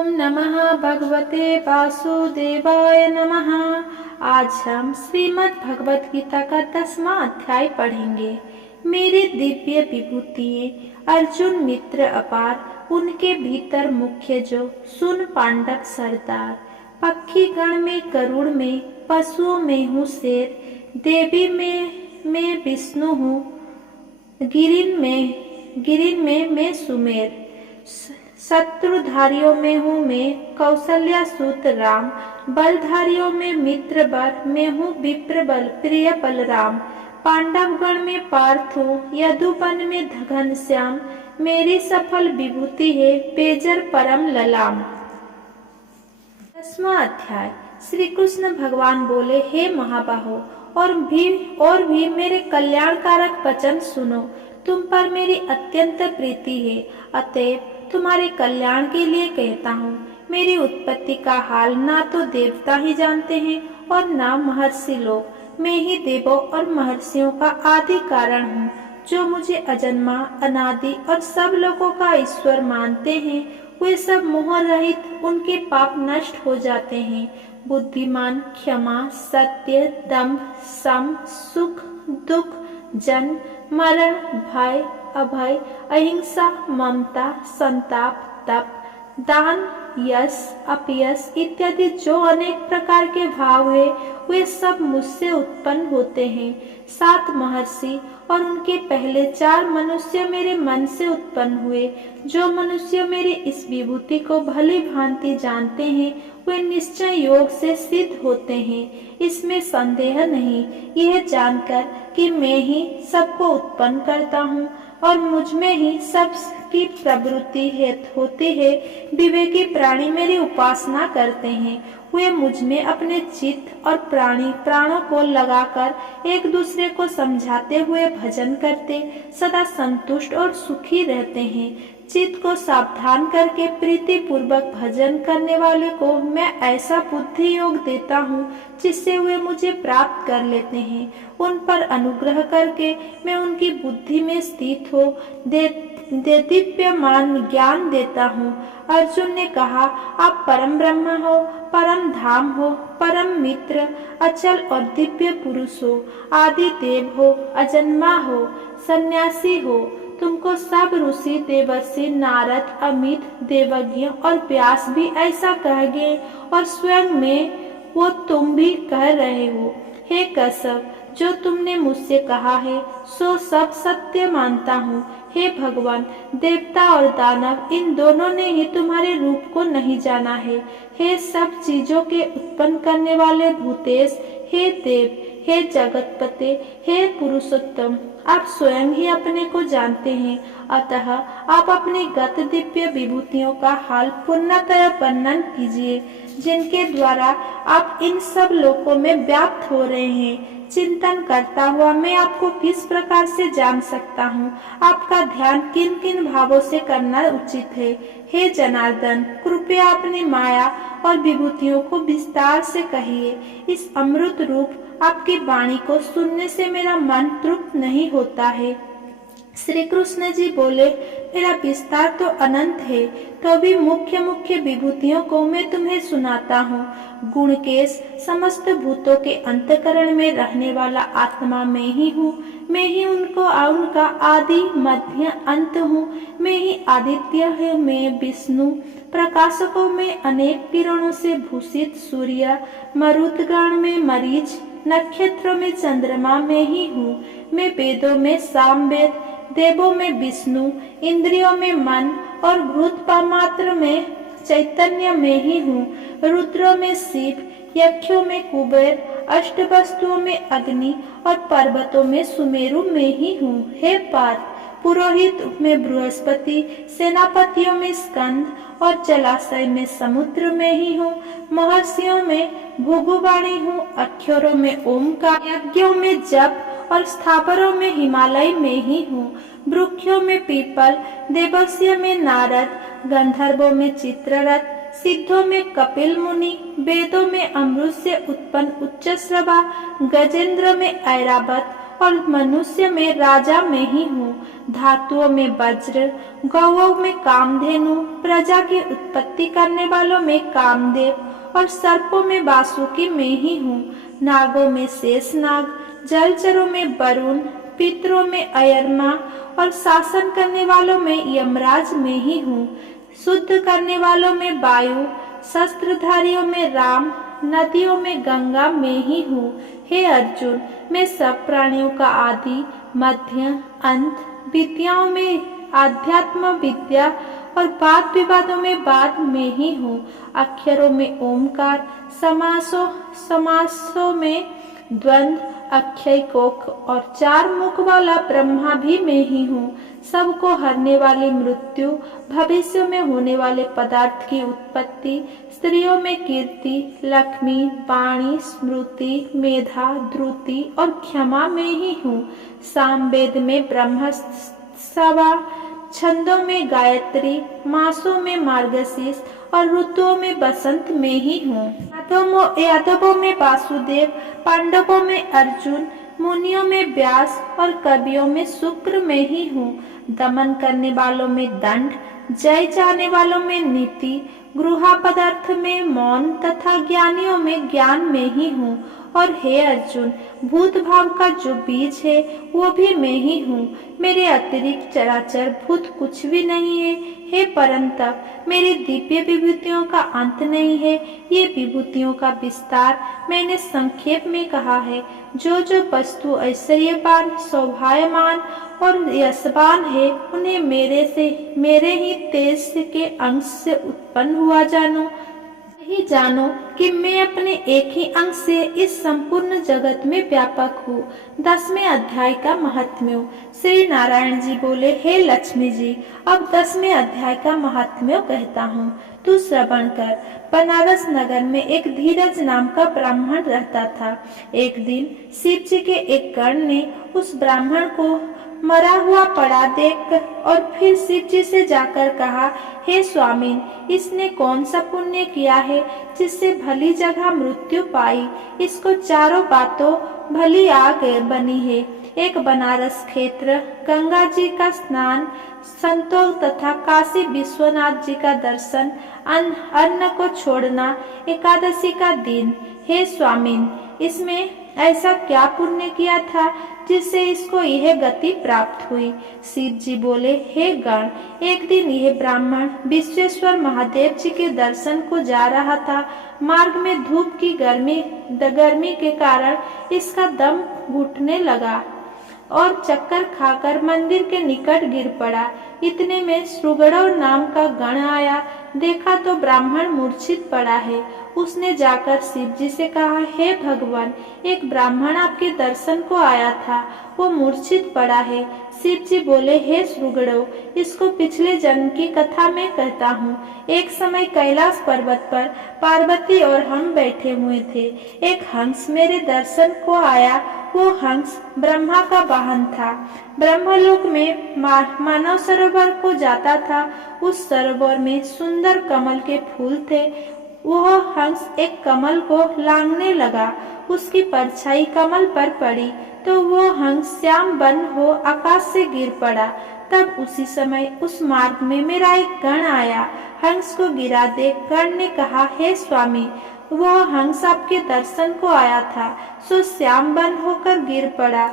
ओम नमः भगवते वासुदेवाय नमः। आज हम श्रीमद् भगवत गीता का 10वां अध्याय पढ़ेंगे। मेरी दिव्य विभूतियाँ अर्जुन मित्र अपार, उनके भीतर मुख्य जो सुन पांडव सरदार। पक्षी गण में गरुड़ में, पशुओं में हूँ शेर, देवी में मैं विष्णु हूँ, गिरिन में मैं सुमेर। शत्रुधारियों में हूँ मैं कौशल्या सूत राम, बलधारियों में मित्र बर, मैं हूँ विप्र बल प्रिय बलराम। पांडव गण में पार्थ हूँ, यदुवन में घनश्याम, मेरी सफल विभूति है पेजर परम ललाम। 10वां अध्याय। श्री कृष्ण भगवान बोले, हे महाबाहो, और भी मेरे कल्याणकारक वचन सुनो। तुम पर मेरी अत्यंत प्रीति है, अतएव तुम्हारे कल्याण के लिए कहता हूँ। मेरी उत्पत्ति का हाल ना तो देवता ही जानते हैं और ना महर्षि लोग। मैं ही देवों और महर्षियों का आदि कारण हूँ। जो मुझे अजन्मा, अनादि और सब लोगों का ईश्वर मानते हैं, वे सब मोह रहित, उनके पाप नष्ट हो जाते हैं। बुद्धिमान, क्षमा, सत्य, दम्भ, सम, सुख, दुख, जन्म, मरण, भय, अभय, अहिंसा, ममता, संताप, तप, दान, यश, अपयश इत्यादि जो अनेक प्रकार के भाव है, वे सब मुझसे उत्पन्न होते हैं। 7 महर्षि और उनके पहले 4 मनुष्य मेरे मन से उत्पन्न हुए। जो मनुष्य मेरी इस विभूति को भली भांति जानते हैं, वे निश्चय योग से सिद्ध होते हैं, इसमें संदेह नहीं। यह जानकर कि मैं ही सबको उत्पन्न करता हूँ और मुझ में ही सब की प्रवृत्ति होती है, विवेकी प्राणी मेरी उपासना करते हैं। वे मुझ में अपने चित्त और प्राणों को लगाकर एक दूसरे को समझाते हुए भजन करते, सदा संतुष्ट और सुखी रहते हैं। चित्त को सावधान करके प्रीति पूर्वक भजन करने वाले को मैं ऐसा बुद्धि योग देता हूँ, जिससे वे मुझे प्राप्त कर लेते हैं। उन पर अनुग्रह करके मैं उनकी बुद्धि में स्थित हो दिव्यमान ज्ञान देता हूँ। अर्जुन ने कहा, आप परम ब्रह्म हो, परम धाम हो, परम मित्र, अचल और दिव्य पुरुष हो, आदि देव हो, अजन्मा हो, सन्यासी हो। तुमको सब ऋषि, देवर्षि, नारद, अमित, देवज्ञ और व्यास भी ऐसा कह गए और स्वयं में वो तुम भी कह रहे हो। हे कश्यप, जो तुमने मुझसे कहा है सो सब सत्य मानता हूँ। हे भगवान, देवता और दानव इन दोनों ने ही तुम्हारे रूप को नहीं जाना है। हे सब चीजों के उत्पन्न करने वाले भूतेश, हे देव, हे जगतपते, हे पुरुषोत्तम, आप स्वयं ही अपने को जानते हैं। अतः आप अपनी गत दिव्य विभूतियों का हाल पूर्णतः वर्णन कीजिए, जिनके द्वारा आप इन सब लोकों में व्याप्त हो रहे हैं। चिंतन करता हुआ मैं आपको किस प्रकार से जान सकता हूँ? आपका ध्यान किन किन भावों से करना उचित है? हे जनार्दन, कृपया अपनी माया और विभूतियों को विस्तार से कहिए। इस अमृत रूप आपकी वाणी को सुनने से मेरा मन तृप्त नहीं होता है। श्री कृष्ण जी बोले, मेरा विस्तार तो अनंत है, तो भी मुख्य विभूतियों को मैं तुम्हें सुनाता हूँ। गुणकेश, समस्त भूतों के अंतकरण में रहने वाला आत्मा मैं ही हूँ। मैं ही उनका आदि मध्य अंत हूँ। मैं ही आदित्य है, मैं विष्णु। प्रकाशकों में अनेक किरणों से भूषित सूर्य, मरुदगण में मरीच, नक्षत्रों में चंद्रमा मैं ही हूँ। मैं वेदों में सामवेद, देवों में विष्णु, इंद्रियों में मन और भूत मात्र में चैतन्य में ही हूँ। रुद्रों में शिव, यक्षों में कुबेर, अष्ट वस्तुओं में अग्नि और पर्वतों में सुमेरु में ही हूँ। हे पार्थ, पुरोहित में बृहस्पति, सेनापतियों में स्कंद और जलाशय में समुद्र में ही हूँ। महर्षियों में भृगुवाणी हूँ, अक्षरों में ओमकार, यज्ञों में जप और स्थावरों में हिमालय में ही हूँ। वृक्षों में पीपल, देवर्षियों में नारद, गंधर्वों में चित्ररथ, सिद्धों में कपिल मुनि, वेदों में अमृत से उत्पन्न उच्चश्रवा, गजेंद्र में ऐरावत और मनुष्य में राजा मैं ही हूँ। धातुओं में वज्र, गौओं में कामधेनु, प्रजा की उत्पत्ति करने वालों में कामदेव और सर्पों में वासुकी मैं ही हूँ। नागों में शेषनाग, जलचरों में वरुण, पितरों में अयरमा और शासन करने वालों में यमराज मैं ही हूँ। शुद्ध करने वालों में वायु, शस्त्रधारियों में राम, नदियों में गंगा मैं ही हूँ। हे अर्जुन, मैं सब प्राणियों का आदि, मध्य, अंत, विद्याओं में आध्यात्म विद्या और वाद विवादों में वाद में ही हूँ। अक्षरों में ओमकार, समासों में द्वंद्व, अक्षय कोख और चार मुख वाला ब्रह्मा भी मैं ही हूँ। सबको हरने वाली मृत्यु, भविष्य में होने वाले पदार्थ की उत्पत्ति, स्त्रियों में कीर्ति, लक्ष्मी, वाणी, स्मृति, मेधा, द्रुति और क्षमा में ही हूँ। सामवेद में ब्रह्म सवा, छंदों में गायत्री, मासों में मार्गशीर्ष और ऋतुओं में बसंत में ही हूँ। यादवों में वासुदेव, पांडवों में अर्जुन, मुनियों में व्यास और कवियों में शुक्र में ही हूँ। दमन करने वालों में दंड, जय चाहने वालों में नीति, गृहा पदार्थ में मौन तथा ज्ञानियों में ज्ञान में ही हूँ। और हे अर्जुन, भूत भाव का जो बीज है वो भी मैं ही हूँ। मेरे अतिरिक्त चराचर भूत कुछ भी नहीं है। हे परंतप, मेरी दिव्य विभूतियों का अंत नहीं है। ये विभूतियों का विस्तार मैंने संक्षेप में कहा है। जो जो वस्तु ऐश्वर्यवान, शोभायमान और यशवान है, उन्हें मेरे ही तेज के अंश से उत्पन्न हुआ जानो। ही जानो कि मैं अपने एक ही अंश से इस संपूर्ण जगत में व्यापक हूँ। 10वें अध्याय का महात्म्य। श्री नारायण जी बोले, हे लक्ष्मी जी, अब 10वें अध्याय का महात्म्य कहता हूँ, तू श्रवण कर। बनारस नगर में एक धीरज नाम का ब्राह्मण रहता था। एक दिन शिव जी के एक गण ने उस ब्राह्मण को मरा हुआ पड़ा देख और फिर शिव जी से जाकर कहा, हे स्वामी, इसने कौन सा पुण्य किया है जिससे भली जगह मृत्यु पाई। इसको चारों बातों भली आग बनी है। एक बनारस क्षेत्र, गंगा जी का स्नान, संतोष तथा काशी विश्वनाथ जी का दर्शन, अन्न को छोड़ना, एकादशी का दिन। हे स्वामी, इसमें ऐसा क्या पुण्य किया था जिससे इसको यह गति प्राप्त हुई। शिव जी बोले, हे गण, एक दिन यह ब्राह्मण विश्वेश्वर महादेव जी के दर्शन को जा रहा था। मार्ग में धूप की गर्मी के कारण इसका दम घुटने लगा और चक्कर खाकर मंदिर के निकट गिर पड़ा। इतने में श्रुगड़व नाम का गण आया। देखा तो ब्राह्मण मूर्छित पड़ा है। उसने जाकर शिव जी से कहा, हे भगवान, एक ब्राह्मण आपके दर्शन को आया था, वो मूर्छित पड़ा है। शिव जी बोले, हे श्रुगड़व, इसको पिछले जन्म की कथा मैं कहता हूँ। एक समय कैलाश पर्वत पर पार्वती और हम बैठे हुए थे। एक हंस मेरे दर्शन को आया। वो हंस ब्रह्मा का वाहन था। ब्रह्मलोक में मानव सरोवर को जाता था। उस सरोवर में सुंदर कमल के फूल थे। वह हंस एक कमल को लांघने लगा। उसकी परछाई कमल पर पड़ी तो वो हंस श्याम बन हो आकाश से गिर पड़ा। तब उसी समय उस मार्ग में मेरा एक गण आया। हंस को गिरा देख गण ने कहा, हे स्वामी, वह हंस आपके दर्शन को आया था, सो श्याम बन होकर गिर पड़ा।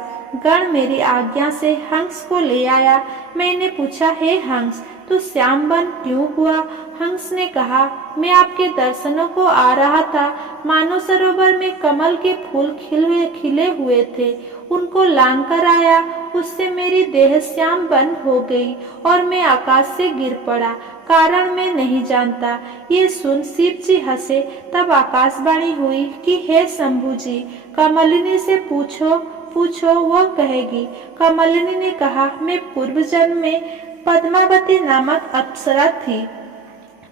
गण मेरी आज्ञा से हंस को ले आया। मैंने पूछा, हे हंस, तू श्याम बन क्यों हुआ? हंस ने कहा, मैं आपके दर्शनों को आ रहा था। मानव सरोवर में कमल के फूल खिले हुए थे, उनको लांग कर आया। उससे मेरी देह श्याम बन हो गई और मैं आकाश से गिर पड़ा। कारण मैं नहीं जानता। ये सुन शिव जी हंसे। तब आकाशवाणी हुई कि हे शंभु जी, कमलिनी से पूछो वो कहेगी। कमलिनी ने कहा, मैं पूर्व जन्म में पद्मावती नामक अप्सरा थी।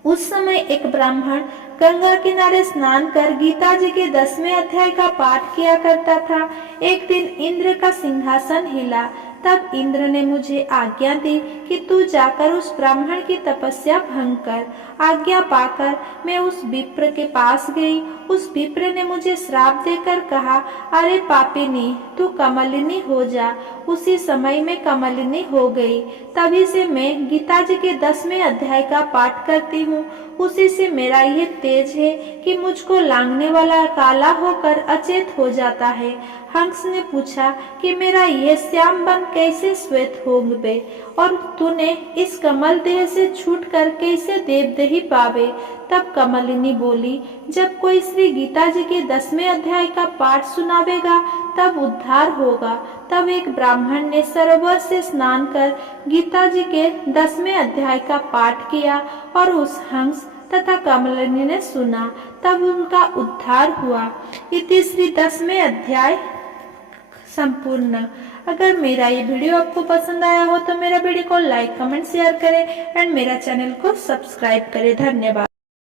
उस समय एक ब्राह्मण गंगा किनारे स्नान कर गीता जी के 10वें अध्याय का पाठ किया करता था। एक दिन इंद्र का सिंहासन हिला तब इंद्र ने मुझे आज्ञा दी कि तू जाकर उस ब्राह्मण की तपस्या भंग कर। आज्ञा पाकर मैं उस विप्र के पास गई। उस विप्र ने मुझे श्राप देकर कहा, अरे पापिनी, तू कमलिनी हो जा। उसी समय में कमलिनी हो गई। तभी से मैं गीता जी के 10वें अध्याय का पाठ करती हूँ। उसी से मेरा ये तेज है कि मुझको लांघने वाला काला होकर अचेत हो जाता है। हंस ने पूछा कि मेरा यह श्याम बन कैसे श्वेत हो बे, और तूने इस कमल देह से छूटकर कैसे देवदेही पावे। तब कमलिनी बोली, जब कोई श्री गीता जी के 10वें अध्याय का पाठ सुनावेगा तब उद्धार होगा। तब एक ब्राह्मण ने सरोवर से स्नान कर गीता जी के 10वें अध्याय का पाठ किया और उस हंस तथा कमलिनी ने सुना। तब उनका उद्धार हुआ। इति श्री 10वें अध्याय संपूर्ण। अगर मेरा ये वीडियो आपको पसंद आया हो तो मेरा वीडियो को लाइक, कमेंट, शेयर करें एंड मेरा चैनल को सब्सक्राइब करें। धन्यवाद।